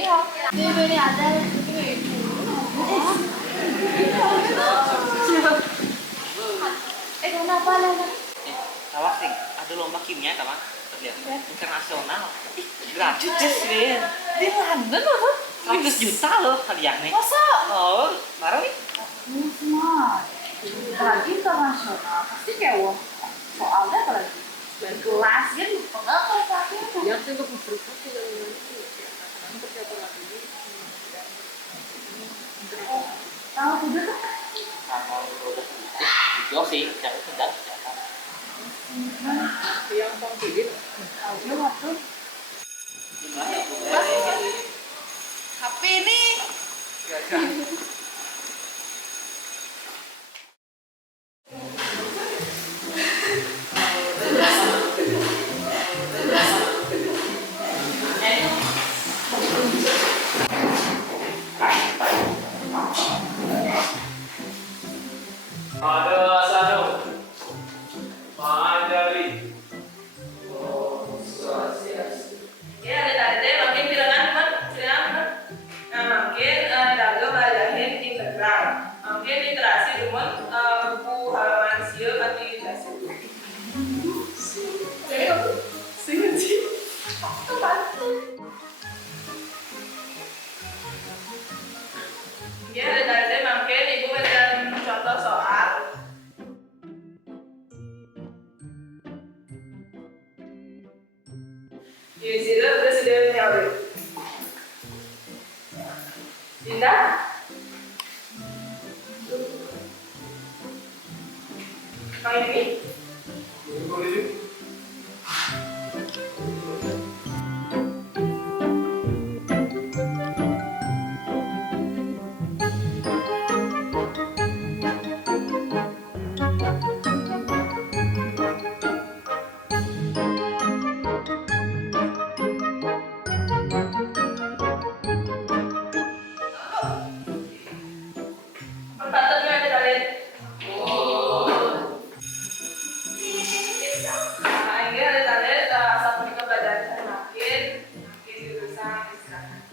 Iya. Ini ada. Kenapa lah? Tawa sih, ada lomba kimia tawa terlihat internasional. Gratis sih. Di mana tuh? 100 juta loh hadiahnya. Masa? Oh, marah nih. Semua. Kalau internasional pasti kayak wah soalnya kalau dan kelas kan pengapa pakai Ya, sih untuk memperlukan tidak itu ya. Karena percaturan ini tahu udah tuh. Sama video sih, jangan sedang. yang konkret Audio waktu. Gimana ya? HP ini. Ada satu Manjali. Ya, ada makin bilangan bilangan. Nah, makin dago balahin integral. Makin literasi dumun buku halaman sieun ati literasi. Sih. Ya, ada makin ibu medan contoh soal. Yuzila udah sudah nyawir. Dinda? Kang ini? Perpatannya ada kalian. Nah, ini ada kalian asal menikah badan makin jurusan istirahat.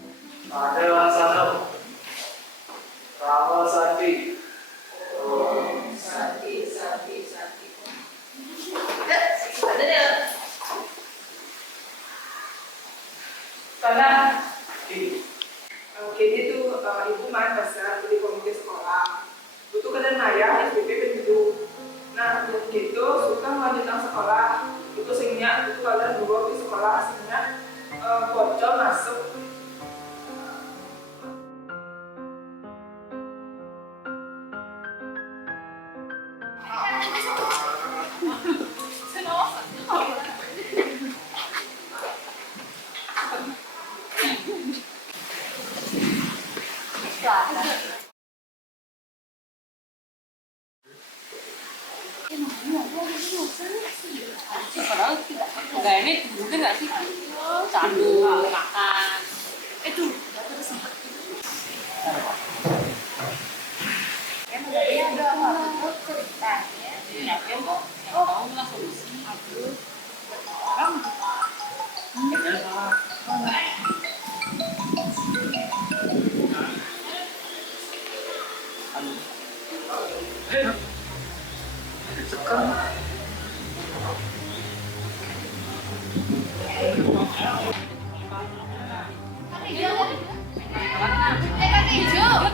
Ada satu Rama Sati. Sati. Ada dia. Karena oke itu ibu main besar di komite sekolah. Butuh kedan maya SPP penduduk. Nah, untuk itu suka melanjutkan sekolah. Itu sehingga itu kalian dua di sekolah sehingga bocor masuk. padahal tidak enggak ini mungkin nggak sih candu makan Itu. Yang tadi ada apa cerita ya. yakin kok yang tahu lah solusi Orang kaki hijau.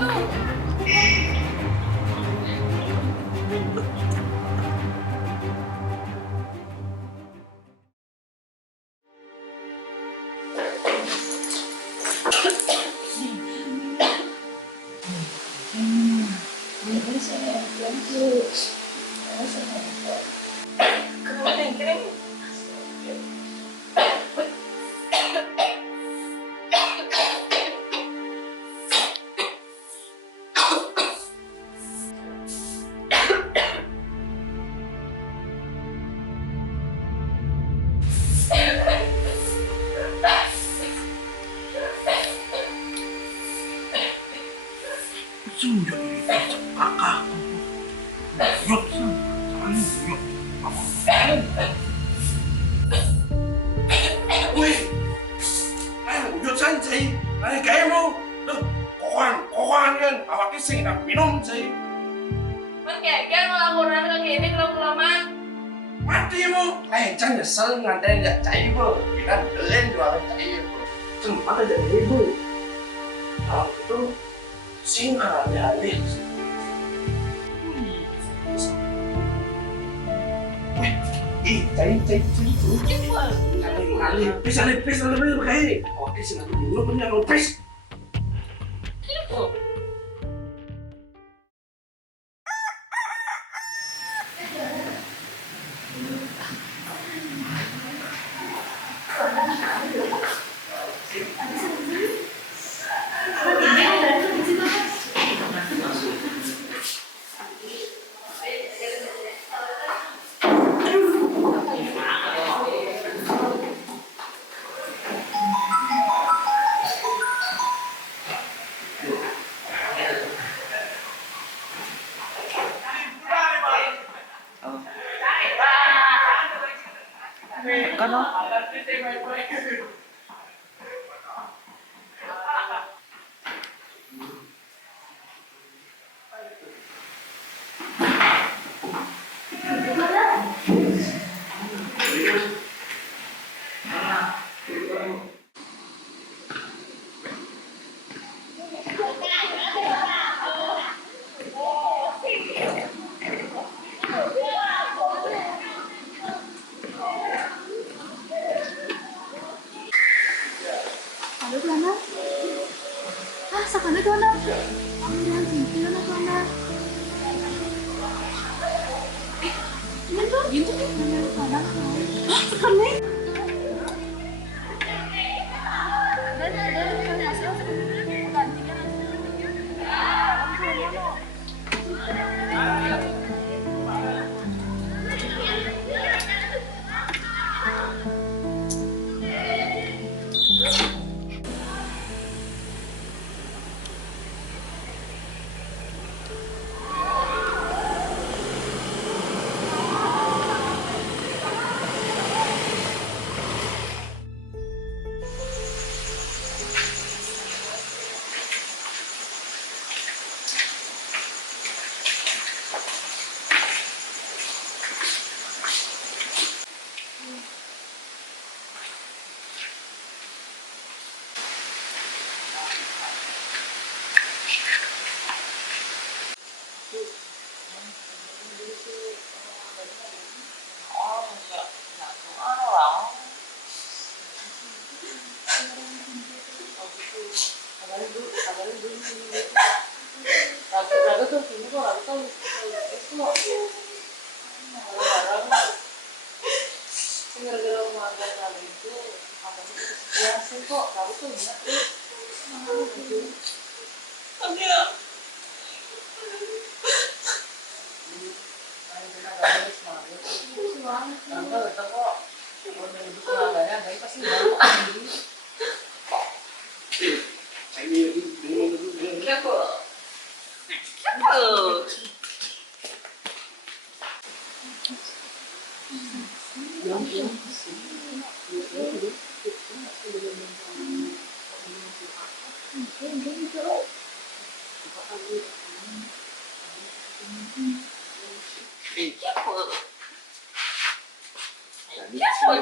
Sungguh ini kakak. Yuk, yuk. Wih, ayo, yuk santai. Ayo kayak mau. Tuh, koan kan. Awaknya sing nak minum sih. Kan kayak ngelaporan ke gini kelom-keloman. Mati mau. Jangan nyesel ngantain nggak cair bro. Kita beliin jualan cair bro. Sempat aja ibu. Kalau itu singkat ya alih. Cair. Please, alih, kayak. Oke, sih nanti dulu punya lo, please. Kan no? Halo Tuana. Sakana Tuana. Tuana Tuana. Gitu Tuana. Sakana. Lagu tuh ini kok lagu tuh itu loh. Gara-gara makan lagu itu katanya itu biasa kok lagu tuh enak tuh.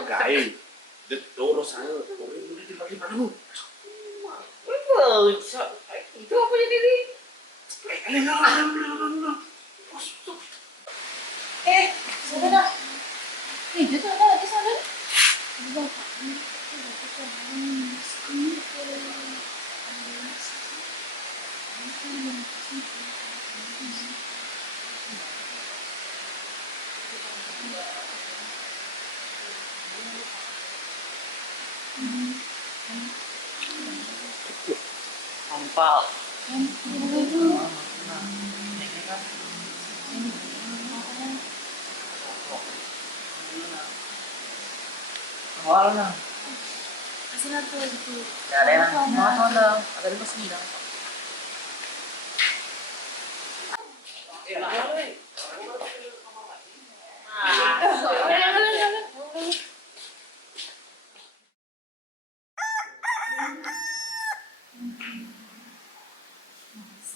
Cái đứt đố nó sáng rồi, đi vào đâu? Itu apa jadi ini? Sana. Itu Tuana lagi sana. Ampal. Awal na. Kasi na to itu. Ada yang mau tolong, ada yang pasti dah.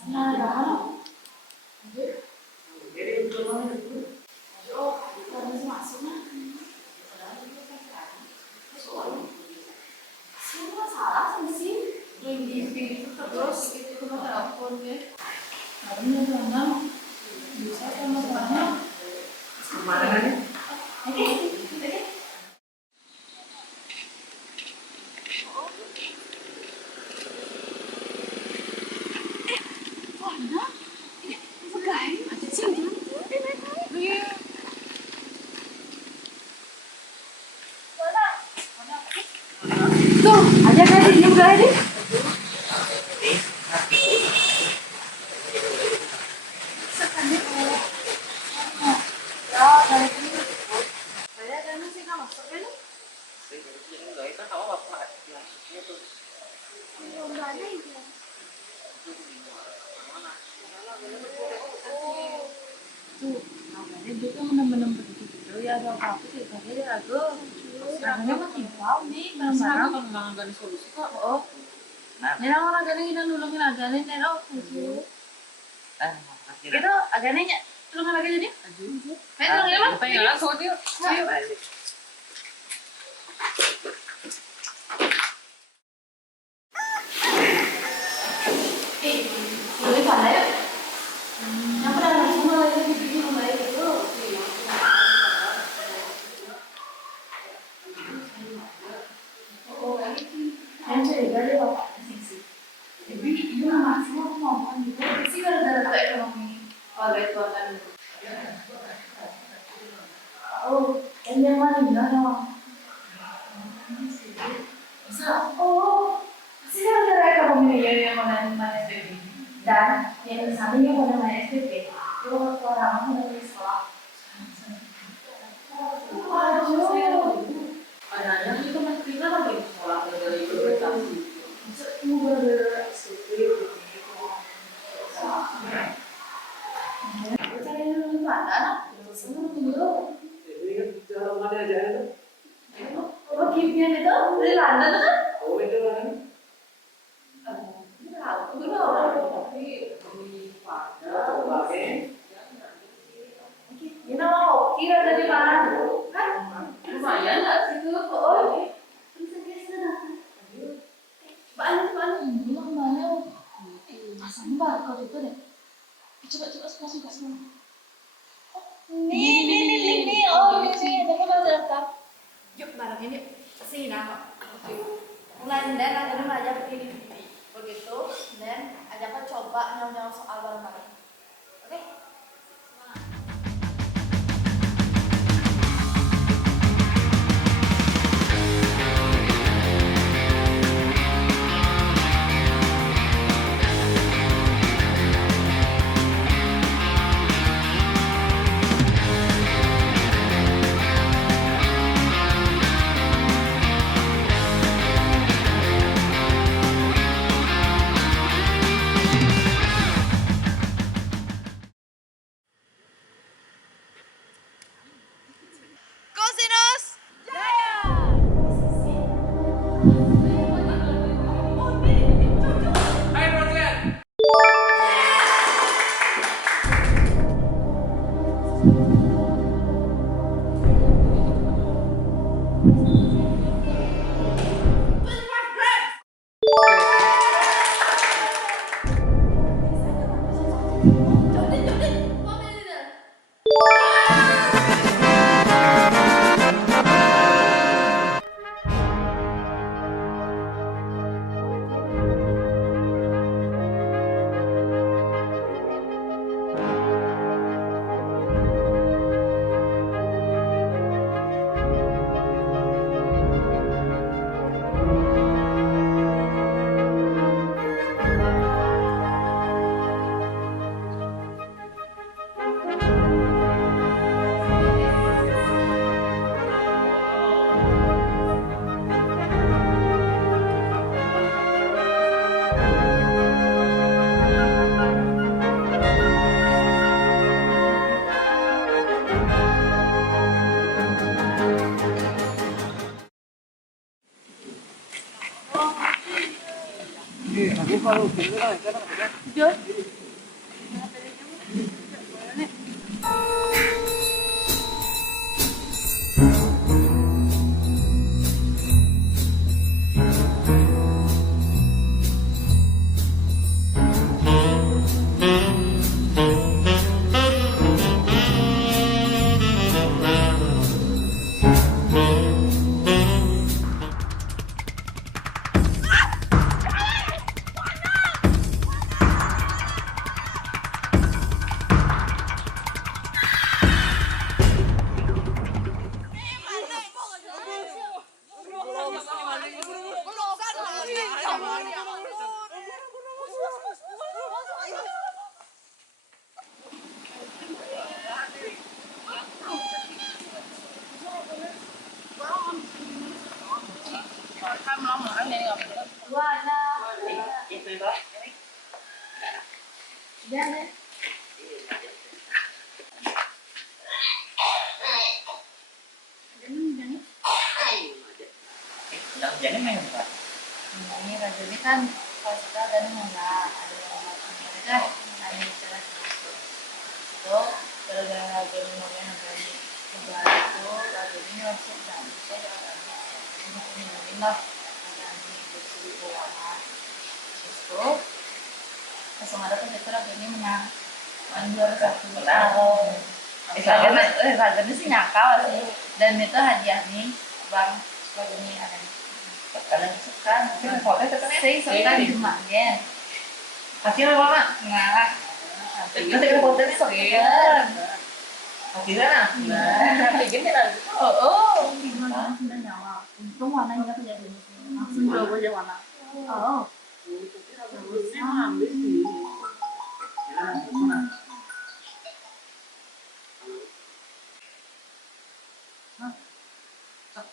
Nah, ada mana? Jadi itu Oh, kalau masih masuk nah. Semua salah sama sih. Yang di terus itu cuma telepon ya. Harusnya jangan bisa sama sama. kemana kan? Oke. Tuh, aja kan ini udah ini. Dia tuh bener-bener begitu ya ada apa sih tadi dia aku orangnya makin wow nih barang-barang kalau nggak ada solusi kok. oh ini orang agaknya kita nulungin agaknya nih oh itu agaknya tulungan lagi jadi tulungan ya Apa ya langsung dia. Boleh mana ya? Yang pernah langsung lagi di rumah itu. Oh, yang saya dari bapak sih. Jadi itu masih mau ngomong gitu. Sih gara-gara ekonomi oleh Tuhan. Oh, yang mana dong? Bisa. Oh, sih gara-gara ekonomi ya yang mana SPP. Dan yang sampingnya pada main SPP, itu orang mau dari sekolah. Padahal itu kan kita lagi sekolah dari prestasi. Itu gara-gara SPP. Cari dulu mana? Semua dulu. Jadi kan jalan mana aja itu? Oh, gimana itu? Dari London kan? Oh itu kan? Ini nama kira dari mana? Kan? Lumayan lah situ. Oh, bisa Mana? Bilang mana? Asal mbak kau itu deh. Coba kasih. Nih. Oh, ini. Ada apa daftar? Yuk barang ini sini nama. Mulai dan akhirnya belajar begini begitu dan ajak coba nyampe soal bareng-bareng. Oke? Wala. Itu itu. Yan eh. Jangan main apa? Ini raja ini kan kalau kita ada nggak ada yang macamnya kan ada yang cara itu gara-gara raja ini mau yang dari negara itu raja ini masuk dan saya ini lah ada ini bersih ulama itu langsung ada tuh itu raja ini menang juara satu raja ini sih nyakal sih dan itu hadiah nih bang raja ini ada Kadang kan saya suka di rumah ya hasilnya apa? nggak Nanti kita fotonya sekian hasilnya nah. Kayak gini lah. oh gimana sudah nyawa untung warnanya terjadi langsung coba aja warna oh Ambil sih.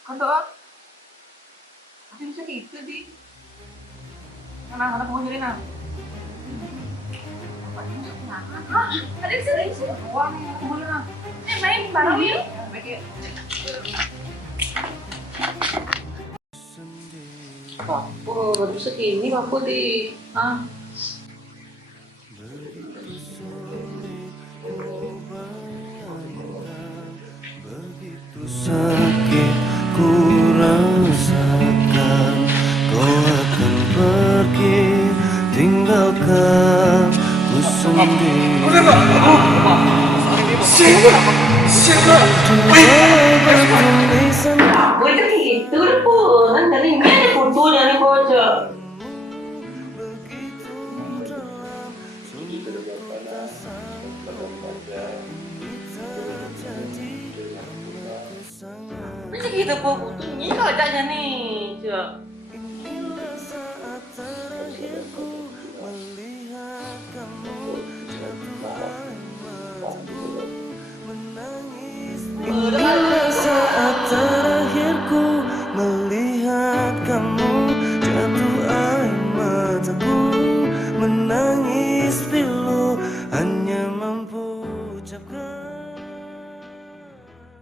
kan doa tapi bisa gitu di anak-anak mau nyari nang ada sih uang yang aku boleh nang main bareng yuk Papu, baru segini papu di. Sakit ku rasakan, kau akan pergi tinggalkan ku sendiri. Papu itu gitu pun, kan tadi ini ada fotonya nih bocor. Macam gitu po, butuhnya kalau tanya nih, coba. Inilah saat terakhirku melihat kamu, jatuh air mataku menangis pilu hanya